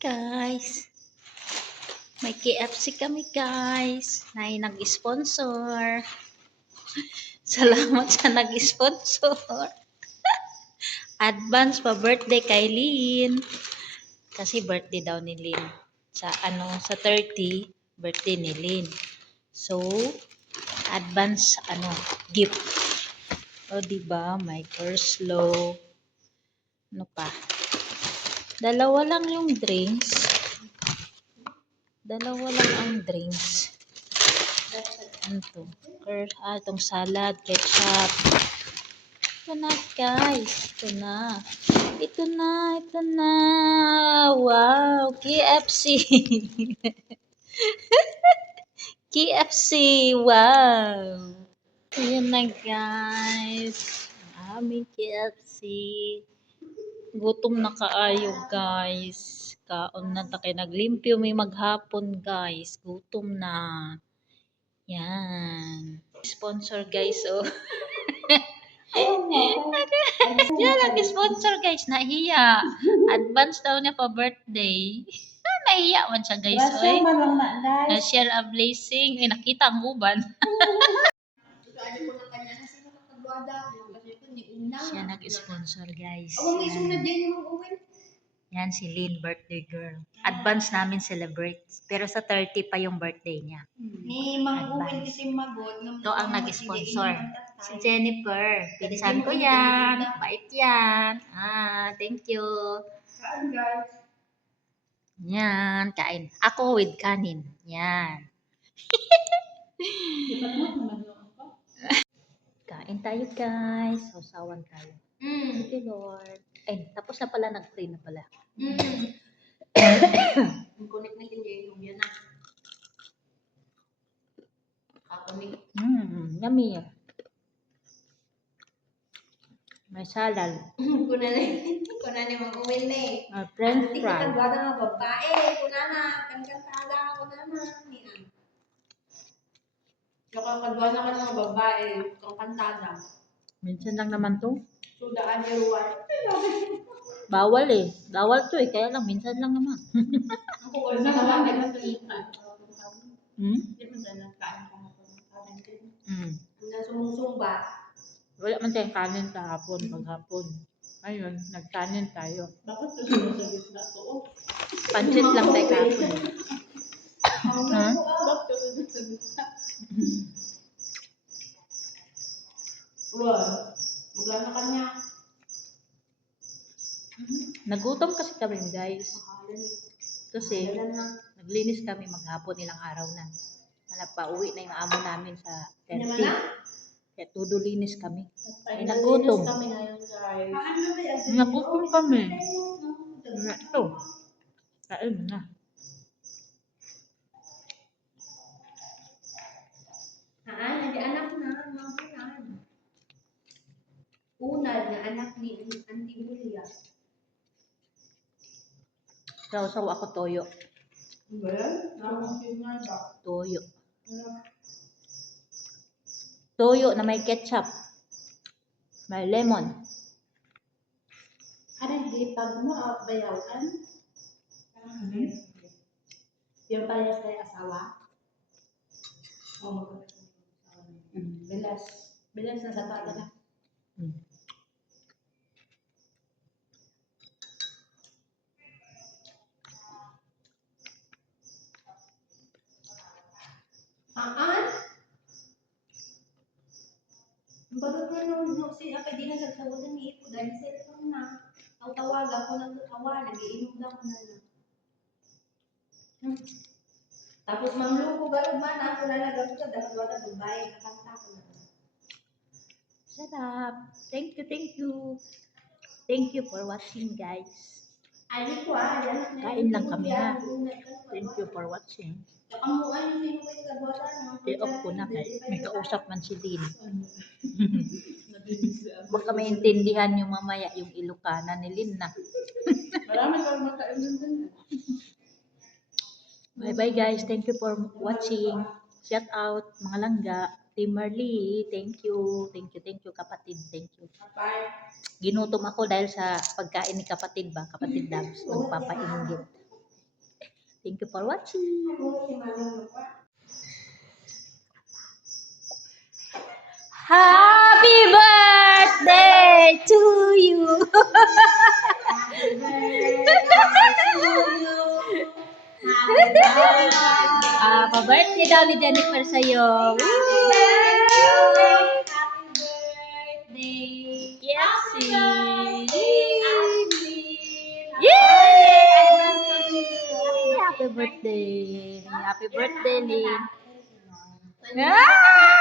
Guys, may KFC kami guys. Na nag-sponsor. Salamat sa nag-sponsor. Advance pa birthday kay Lynn. Kasi birthday daw ni Lynn. Sa 30, birthday ni Lynn. So, advance gift. O diba, may coleslaw. Ano pa? Dalawa lang yung drinks. Dalawa lang ang drinks. Ano to? Itong salad, ketchup. Ito na guys. Ito na. Ito na. Ito na. Wow. KFC. KFC. Wow. Ayan na guys. Ang aming KFC. Gutom na kaayo guys. Kaon na ta kay naglimpyo may maghapon guys. Gutom na. Yan. Sponsor guys, oh. Yan, nag-sponsor guys. Nahiya. Advance daw niya pa birthday. Nahiya man siya guys, oy. Na-share a blessing. Eh, nakita ang uban. Siya nag-sponsor guys. Yan si Lynn, birthday girl. Advance namin celebrate. Pero sa 30 pa yung birthday niya. Ni Mang Uwin kasi magod. Ito ang nag-sponsor. Si Jennifer. Pinsan ko yan. Bait yan. Thank you. Saan guys? Yan. Kain. Ako with kanin. Yan. Kain tayo guys. Sausawan tayo. Thank you Lord. Tapos na pala. Nag-pray na pala. Connect na yung yan na. Yummy. May salad. Kunana Mang Uwin na eh. French Hindi fry. ka tagwada nga babae. Kunana. Kankantada. Kunana. Saka kadwada ka ng babae. Kankantada. Minsan lang naman to. Sudaan ni Ruwan. Bawal eh. Bawal to eh. Kaya lang, minsan lang naman. Ang kukul na naman. Hindi mo tulipan. Hindi mo na nagkaan ka na kanin. Hindi Sumusumba. Wala man tayong kanin kahapon, maghapon. Ayun, nagkanin tayo. Bakit ito sinasagot na ito? Pancit lang tayo kahapon. Ha? Bakit ito sinasagot na? Well, magana ka niya. Nagutom kasi kami guys. Kasi naglinis kami maghapon ilang araw na. Pauwi na yung amo namin sa 30. Kaya tudulinis kami. Ay nagutom. Kami ngayon guys. Nagutom kami. Ito. Kain na. Nag-anak na. Mabunan. Unad na anak ni Auntie Julia. Sausaw ako toyo. Toyo. Toyo na may ketchup. May lemon. Ano yung pag mo bayawan? Yung pala sa asawa? Oo. Bilas. Bilas na sa pata na. Bagot na nung siya di na sa sawagan ni Ipo dahil cellphone na. Tawag ako ng tawa, nagiinom na ako na lang. Tapos mamluko galog man ako na nagagot sa dahil wala babae nakanta ko na. Shut up. Thank you, thank you. Thank you for watching guys. Ay ko Kain lang kami ha. Thank you for watching. Kamuan yung sinuwit ka wala na. I-off ko na kay may kausap man si Lynn. Baka maintindihan yung mamaya yung Ilocana ni Lynn na. Marami kang makainin din. Bye bye guys. Thank you for watching. Shout out mga langga. Team Marley. Thank you. Thank you. Thank you kapatid. Thank you. Bye. Ginutom ako dahil sa pagkain ni kapatid ba? Kapatid Dabs. Magpapainggit. Thank you for watching. Happy birthday to you. Happy birthday daw ni Jennifer sa'yo. Yes, Yay! Happy birthday. Happy birthday, Lynn. Ah!